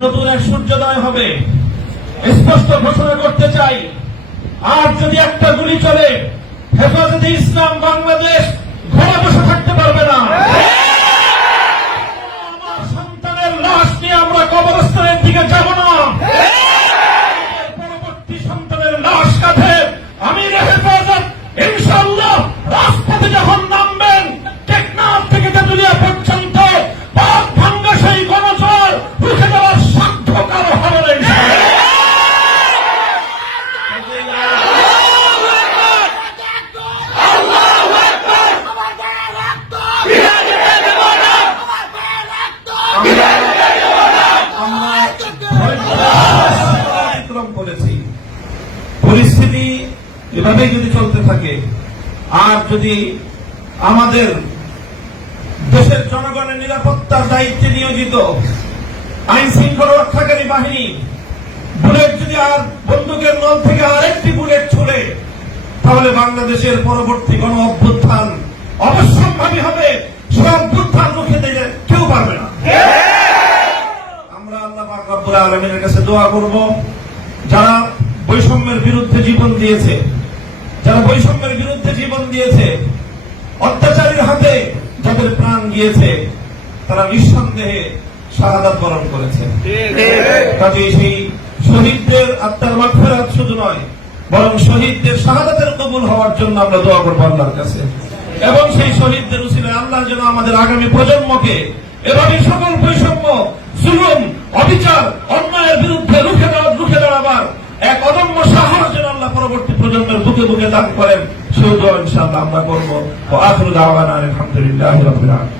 নতুন এক সূর্যোদয় হবে, স্পষ্ট ঘোষণা করতে চাই। আর যদি একটা গুলি চলে, হেফাজতে ইসলাম বাংলাদেশ ঘরে বসে থাকতে পারবে না। আমার সন্তানের লাশ নিয়ে আমরা কবরস্থানের দিকে যাব না। পরবর্তী সন্তানের লাশ কাঁধে আমির হেফাজত ইনশাআল্লাহ রাজপথে যখন নামবেন, টেকনাফ থেকে তেঁতুলিয়া পর্যন্ত পাক ভাঙ্গা সেই গণজোয়ার রুখে দেওয়ার সাধ্য কারো হবে না। পরিস্থিতি এভাবেই যদি চলতে থাকে, আর যদি আমাদের দেশের জনগণের নিরাপত্তার দায়িত্বে নিয়োজিত আইন শৃঙ্খলা রক্ষাকারী বাহিনী বুলেট যদি আর বন্দুকের নল থেকে আরেকটি বুলেট ছুড়ে, তাহলে বাংলাদেশের পরবর্তী গণ অভ্যুত্থান অবশ্যম্ভাবী হবে। সে অভ্যুত্থান রুখে দিতে কেউ পারবে না। আমরা আল্লাহ পাক রব্বুল আলামিনের কাছে দোয়া করব, যারা বৈষম্যের বিরুদ্ধে জীবন দিয়েছে, যারা বৈষম্যের বিরুদ্ধে জীবন দিয়েছে, অত্যাচারীর হাতে যাদের প্রাণ গিয়েছে, তারা নিঃসন্দেহে শাহাদাত বরণ করেছে। কাজে সেই শহীদদের আত্মার মাগফিরাত শুধু নয়, বরং শহীদদের শাহাদাতের কবুল হওয়ার জন্য আমরা দোয়া করবো আল্লাহর কাছে। এবং সেই শহীদদের উসিলায় আল্লাহ যেন আমাদের আগামী প্রজন্মকে এভাবে সকল বৈষম্য, জুলুম, অবিচার, অন্যায়ের বিরুদ্ধে রুখে দাঁড়াবার এক অদম্য সাহস যেন আল্লাহ পরবর্তী প্রজন্মের বুকে বুকে দান করেন, সেই দোয়া ইনশাআল্লাহ আমরা করবো। ওয়া আখিরু দাওয়ানা আলহামদুলিল্লাহি রাব্বিল আলামিন।